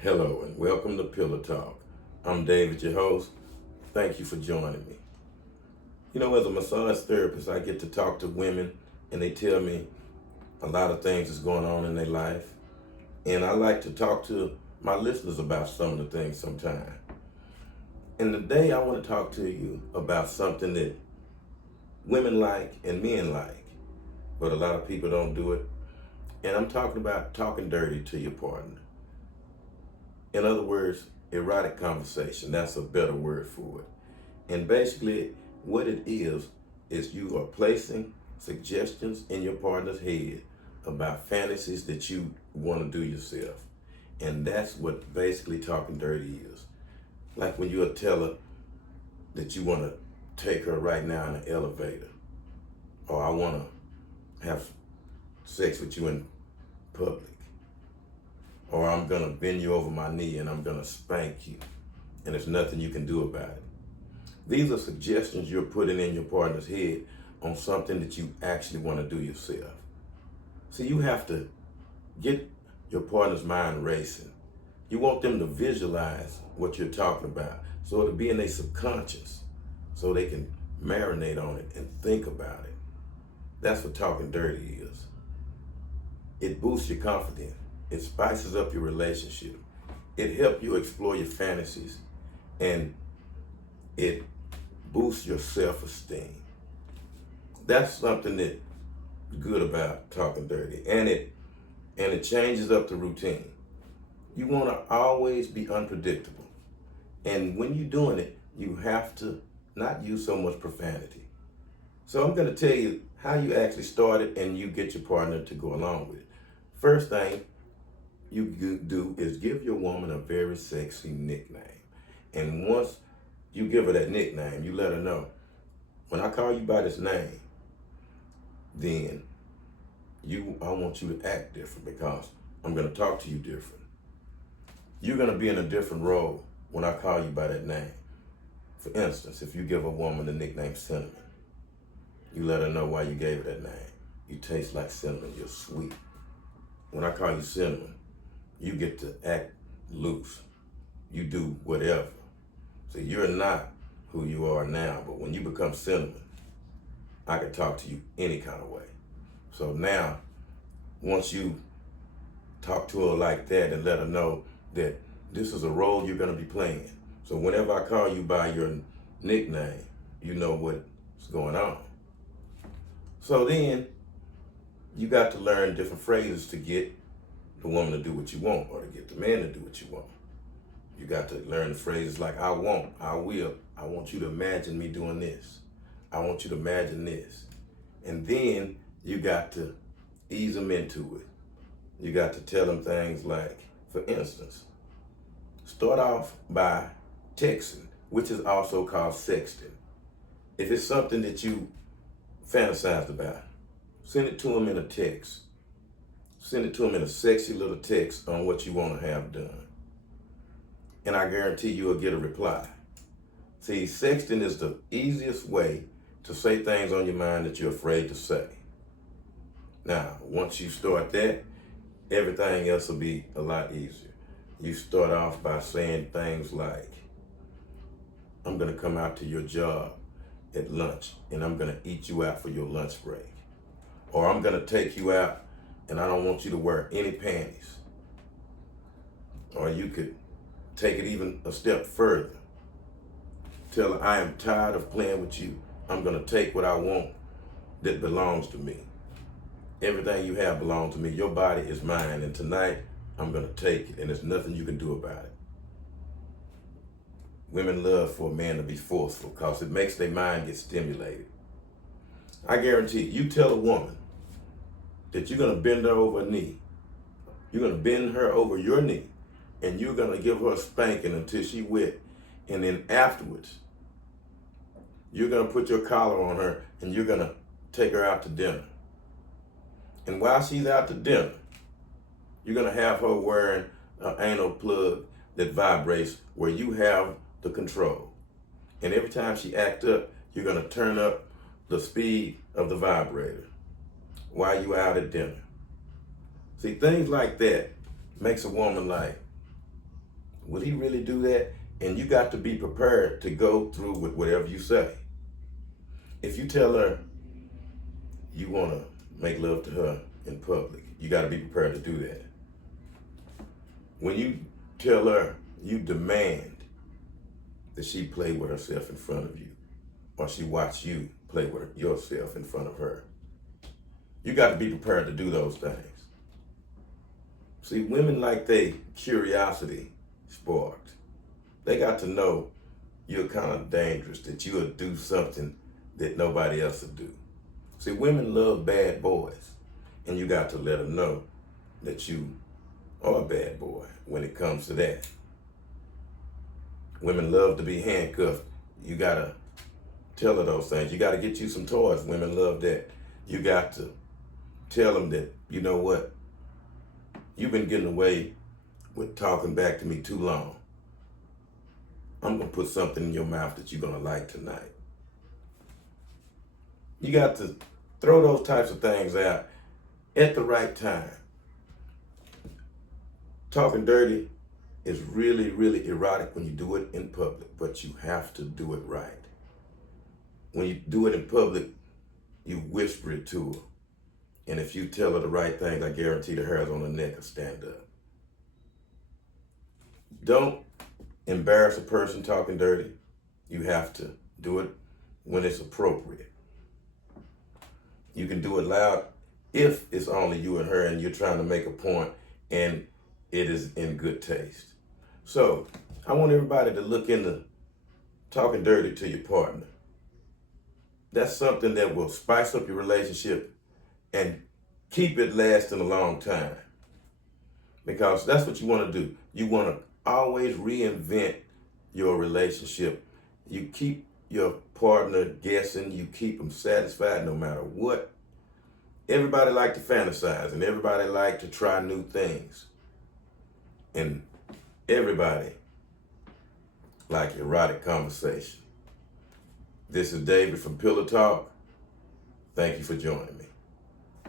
Hello and welcome to Pillow Talk. I'm David, your host. Thank you for joining me. As a massage therapist, I get to talk to women and they tell me a lot of things that's going on in their life. And I like to talk to my listeners about some of the things sometimes. And today I want to talk to you about something that women like and men like, but a lot of people don't do it. And I'm talking about talking dirty to your partner. In other words, erotic conversation. That's a better word for it. And basically, what it is you are placing suggestions in your partner's head about fantasies that you want to do yourself. And that's what basically talking dirty is. Like when you'll tell her that you want to take her right now in an elevator, or I want to have sex with you in public, or I'm gonna bend you over my knee and I'm gonna spank you, and there's nothing you can do about it. These are suggestions you're putting in your partner's head on something that you actually want to do yourself. So you have to get your partner's mind racing. You want them to visualize what you're talking about, so it'll be in their subconscious, so they can marinate on it and think about it. That's what talking dirty is. It boosts your confidence. It spices up your relationship. It helps you explore your fantasies, and it boosts your self-esteem. That's something that's good about talking dirty, and it changes up the routine. You want to always be unpredictable, and when you're doing it, you have to not use so much profanity. So I'm going to tell you how you actually start it, and you get your partner to go along with it. First thing you do is give your woman a very sexy nickname. And once you give her that nickname, you let her know, when I call you by this name, then I want you to act different, because I'm going to talk to you different. You're going to be in a different role when I call you by that name. For instance, if you give a woman the nickname Cinnamon, you let her know why you gave her that name. You taste like cinnamon, you're sweet. When I call you Cinnamon, you get to act loose. You do whatever. So you're not who you are now, but when you become Cinnamon, I can talk to you any kind of way. So now, once you talk to her like that and let her know that this is a role you're going to be playing. So whenever I call you by your nickname, you know what's going on. So then, you got to learn different phrases to get the woman to do what you want, or to get the man to do what you want. You got to learn the phrases like I want, I will, I want you to imagine me doing this. I want you to imagine this. And then you got to ease them into it. You got to tell them things like, for instance, start off by texting, which is also called sexting. If it's something that you fantasized about, send it to them in a text. Send it to them in a sexy little text on what you want to have done. And I guarantee you will get a reply. See, sexting is the easiest way to say things on your mind that you're afraid to say. Now, once you start that, everything else will be a lot easier. You start off by saying things like, I'm going to come out to your job at lunch and I'm going to eat you out for your lunch break. Or I'm going to take you out and I don't want you to wear any panties. Or you could take it even a step further. Tell her, I am tired of playing with you. I'm going to take what I want that belongs to me. Everything you have belongs to me. Your body is mine, and tonight I'm going to take it, and there's nothing you can do about it. Women love for a man to be forceful because it makes their mind get stimulated. I guarantee you tell a woman that you're going to bend her over a knee. You're going to bend her over your knee, and you're going to give her a spanking until she wet. And then afterwards, you're going to put your collar on her, and you're going to take her out to dinner. And while she's out to dinner, you're going to have her wearing an anal plug that vibrates where you have the control. And every time she acts up, you're going to turn up the speed of the vibrator while you're out at dinner. See, things like that makes a woman like, Will he really do that? And you got to be prepared to go through with whatever you say. If you tell her you want to make love to her in public, you got to be prepared to do that. When you tell her you demand that she play with herself in front of you, or she watch you play with yourself in front of her, you got to be prepared to do those things. See, women like their curiosity sparked. They got to know you're kind of dangerous, that you'll do something that nobody else will do. See, women love bad boys, and you got to let them know that you are a bad boy when it comes to that. Women love to be handcuffed. You got to tell her those things. You got to get you some toys. Women love that. You got to tell them that, you know what, you've been getting away with talking back to me too long. I'm going to put something in your mouth that you're going to like tonight. You got to throw those types of things out at the right time. Talking dirty is really, really erotic when you do it in public, but you have to do it right. When you do it in public, you whisper it to her. And if you tell her the right things, I guarantee the hairs on her neck will stand up. Don't embarrass a person talking dirty. You have to do it when it's appropriate. You can do it loud if it's only you and her and you're trying to make a point and it is in good taste. So I want everybody to look into talking dirty to your partner. That's something that will spice up your relationship and keep it lasting a long time. Because that's what you want to do. You want to always reinvent your relationship. You keep your partner guessing. You keep them satisfied no matter what. Everybody like to fantasize and everybody like to try new things. And everybody like erotic conversation. This is David from Pillow Talk. Thank you for joining me.